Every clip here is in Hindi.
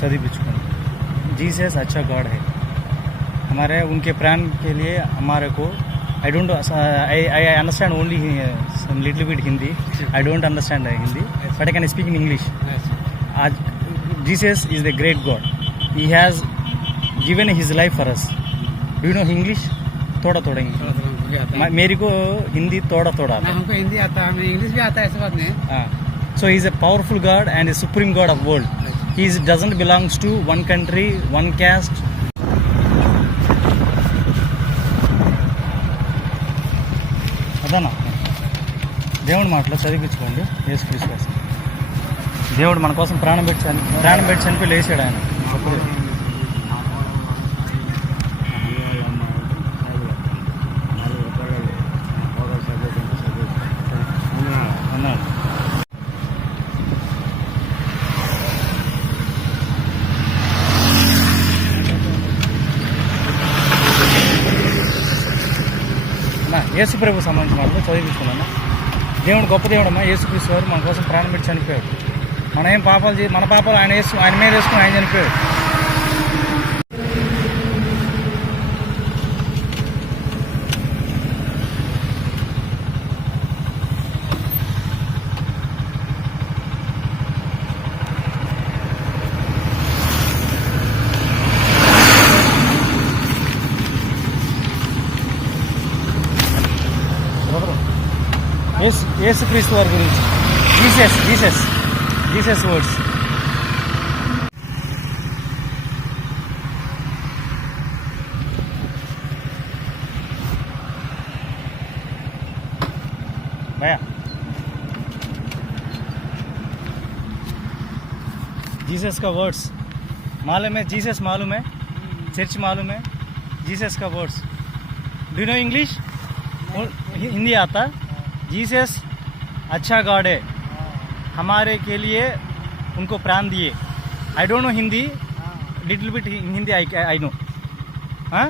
सदीपुचकुन जीसस अच्छा गॉड है। हमारे उनके प्राण के लिए हमारे को I don't I I understand only little bit Hindi I don't understand Hindi but I can speak in English आज Jesus is the great God he has given his life for us do know English थोड़ा थोड़ा इंग्लिश मेरी को हिंदी थोड़ा थोड़ा आता हमको हिंदी आता है हमें इंग्लिश भी आता है ऐसी बात नहीं so is a powerful God and a supreme God of world he doesn't belongs to one country one caste caste. అదనా? దేవుడి మాటలో చదివించుకోండి. యేసుక్రీస్తు కోసం దేవుడు మన కోసం ప్రాణం పెట్టి ప్రాణం పెట్టి చనిపోయి లేచాడు ఆయన. అప్పుడే. యేసుప్రభు సంబంధించిన వాళ్ళు చదివించుకున్నా దేవుడు గొప్ప దేవుడు అమ్మా యేసుక్రీస్తు వారు మన కోసం ప్రాణం పెట్టి చనిపోయాడు మనం ఏం పాపాలు మన పాపాలు ఆయన వేసు ఆయన మీద వేసుకుని ఆయన చనిపోయాడు యేసు యేసుక్రీస్తు వారి గురించి జీసస్ జీసస్ జీసస్ వర్డ్స్ भैया जीसस का वर्ड्स मालूम है जीसस मालूम है चर्च मालूम है जीसस का वर्ड्स डू नो इंग्लिश और हि- हिंदी आता जीसस अच्छा गॉड है हमारे के लिए उनको प्राण दिए I don't know Hindi little bit Hindi I I know हाँ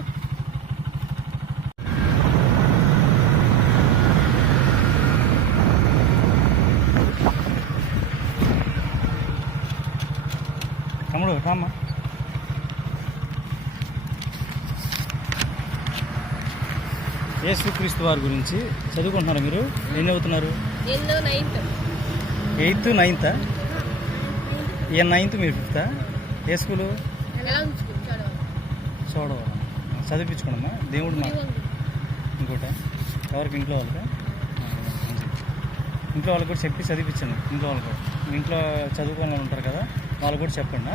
తమ్ముడు రామ్మా యేసుక్రీస్తు వారి గురించి చదువుకుంటున్నారా మీరు? ఏం చదువుతున్నారు ఎయిత్ నైన్తా? ఏ నైన్త్ మీరు ఫిఫ్తా? ఏ స్కూలు? చూడవాలి చదివించుకోండమ్మా. దేవుడు మా ఇంకోట. ఎవరికి? ఇంట్లో వాళ్ళకి? ఇంట్లో వాళ్ళకి కూడా చెప్పి చదివించండి. ఇంట్లో వాళ్ళకి. కూడా ఇంట్లో చదువుకోని వాళ్ళు ఉంటారు కదా వాళ్ళు కూడా చెప్పండి?